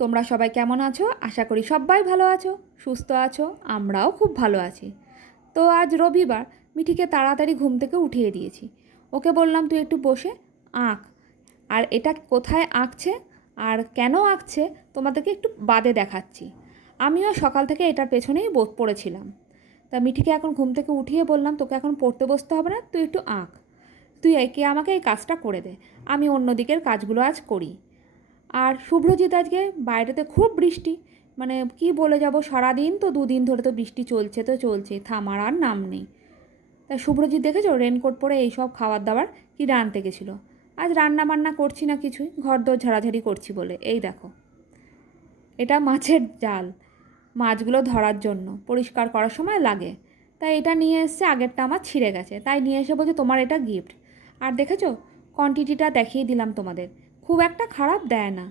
তোমরা সবাই কেমন আছো? আশা করি সবাই ভালো আছো, সুস্থ আছো। আমরাও খুব ভালো আছি। তো আজ রবিবার, মিঠিকে তাড়াতাড়ি ঘুম থেকে উঠিয়ে দিয়েছি। ওকে বললাম তুই একটু বসে আঁক। আর এটা কোথায় আঁকছে আর কেন আঁকছে তোমাদেরকে একটু বাদে দেখাচ্ছি। আমিও সকাল থেকে এটার পেছনেই পড়েছিলাম। তা মিঠিকে এখন ঘুম থেকে উঠিয়ে বললাম তোকে এখন পড়তে বসতে হবে না, তুই একটু আঁক। তুই একে আমাকে এই কাজটা করে দে, আমি অন্য দিকের কাজগুলো আজ করি। আর শুভ্রজিৎ আজকে বাইরেতে খুব বৃষ্টি, মানে কি বলে যাব, সারাদিন তো 2 দিন ধরে তো বৃষ্টি চলছে, থামার আর নাম নেই। তাই শুভ্রজিৎ দেখেছো রেনকোট পরে এইসব খাবার দাবার কি রাঁধতে গেছিলো। আজ রান্না বান্না করছি না কিছুই, ঘর দোর ঝাড়াঝাড়ি করছি বলে। এই দেখো, এটা মাছের জাল, মাছগুলো ধরার জন্য পরিষ্কার করার সময় লাগে। তাই এটা নিয়ে এসছে, আগেরটা আমার ছিঁড়ে গেছে, তাই নিয়ে এসে বলছে তোমার এটা গিফট। আর দেখেছো কোয়ান্টিটিটা দেখিয়ে দিলাম তোমাদের, খুব একটা খারাপ দেয় না।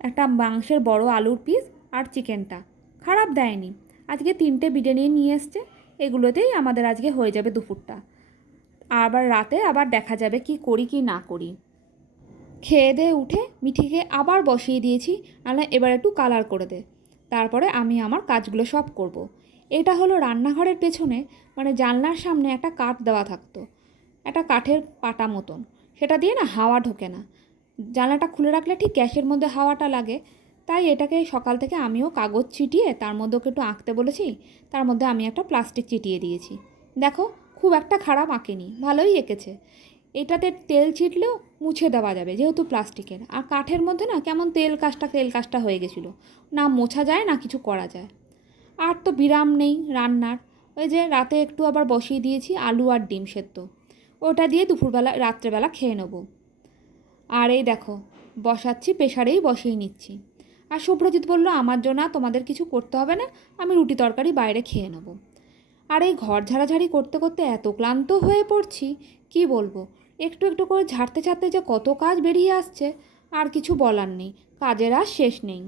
একটা মাংসের বড় আলুর পিস আর চিকেনটা খারাপ দেয়নি। আজকে 3টে বিরিয়ানি নিয়ে এসছে, এগুলোতেই আমাদের আজকে হয়ে যাবে দুপুরটা। আবার রাতে আবার দেখা যাবে কি করি কি না করি। খেয়ে দিয়ে উঠে মিঠিকে আবার বসিয়ে দিয়েছি, আলা এবার একটু কালার করে দে, তারপরে আমি আমার কাজগুলো সব করব। এটা হলো রান্নাঘরের পেছনে, মানে জানলার সামনে একটা কাঠ দেওয়া থাকতো, একটা কাঠের পাটা মতন, সেটা দিয়ে না হাওয়া ঢোকে না। জানলাটা খুলে রাখলে ঠিক গ্যাসের মধ্যে হাওয়াটা লাগে। তাই এটাকে সকাল থেকে আমিও কাগজ ছিটিয়ে তার মধ্যে ওকে একটু আঁকতে বলেছি, তার মধ্যে আমি একটা প্লাস্টিক চিটিয়ে দিয়েছি। দেখো খুব একটা খারাপ আঁকেনি, ভালোই এঁকেছে। এটাতে তেল ছিটলেও মুছে দেওয়া যাবে যেহেতু প্লাস্টিকের, আর কাঠের মধ্যে না কেমন তেল কাজটা হয়ে গেছিলো, না মোছা যায় না কিছু করা যায়। আর তো বিরাম নেই রান্নার, ওই যে রাতে একটু আবার বসিয়ে দিয়েছি আলু আর ডিম সেদ্ধ, ওটা দিয়ে দুপুরবেলা রাত্রেবেলা খেয়ে নেবো। আর এই দেখো বসাচ্ছি, প্রেশারেই বসিয়ে নিচ্ছি। আর শুভ্রজিৎ বলল আমার জন্য তোমাদের কিছু করতে হবে না, আমি রুটি তরকারি বাইরে খেয়ে নেবো। আর এই ঘর ঝাড়াঝাড়ি করতে করতে এত ক্লান্ত হয়ে পড়ছি, কি বলবো। একটু একটু করে ঝাড়তে ঝাড়তে যে কত কাজ বেরিয়ে আসছে, আর কিছু বলার নেই, কাজের আর শেষ নেই।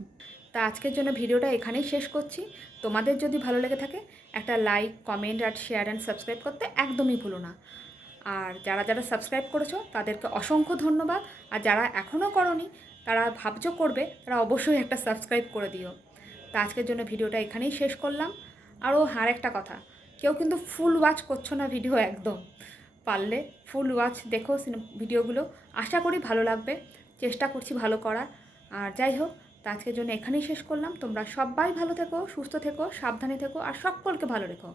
তা আজকের জন্য ভিডিওটা এখানেই শেষ করছি। তোমাদের যদি ভালো লেগে থাকে একটা লাইক, কমেন্ট আর শেয়ার অ্যান্ড সাবস্ক্রাইব করতে একদমই ভুলো না। আর যারা যারা সাবস্ক্রাইব করেছো তাদেরকে অসংখ্য ধন্যবাদ। আর যারা এখনও করোনি, তারা ভাবছো করবে, তারা অবশ্যই একটা সাবস্ক্রাইব করে দিও। তা আজকের জন্য ভিডিওটা এখানেই শেষ করলাম। আরও একটা কথা, কেউ কিন্তু ফুল ওয়াচ করছো না ভিডিও, একদম পারলে ফুল ওয়াচ দেখো ভিডিওগুলো, আশা করি ভালো লাগবে, চেষ্টা করছি ভালো করার। আর যাই হোক, তা আজকের জন্য এখানেই শেষ করলাম। তোমরা সবাই ভালো থেকো, সুস্থ থেকো, সাবধানে থেকো, আর সকলকে ভালো রেখো।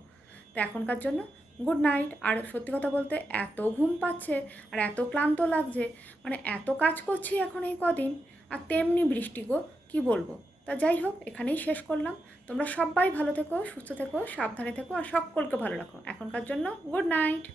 তো এখনকার জন্য গুড নাইট। আর সত্যি কথা বলতে এত ঘুম পাচ্ছে আর এত ক্লান্ত লাগছে, মানে এত কাজ করছি এখন এই কদিন, আর তেমনি বৃষ্টি গো, কী বলবো। তা যাই হোক, এখানেই শেষ করলাম। তোমরা সবাই ভালো থেকো, সুস্থ থেকো, সাবধানে থেকো, আর সকলকে ভালো রাখো। এখনকার জন্য গুড নাইট।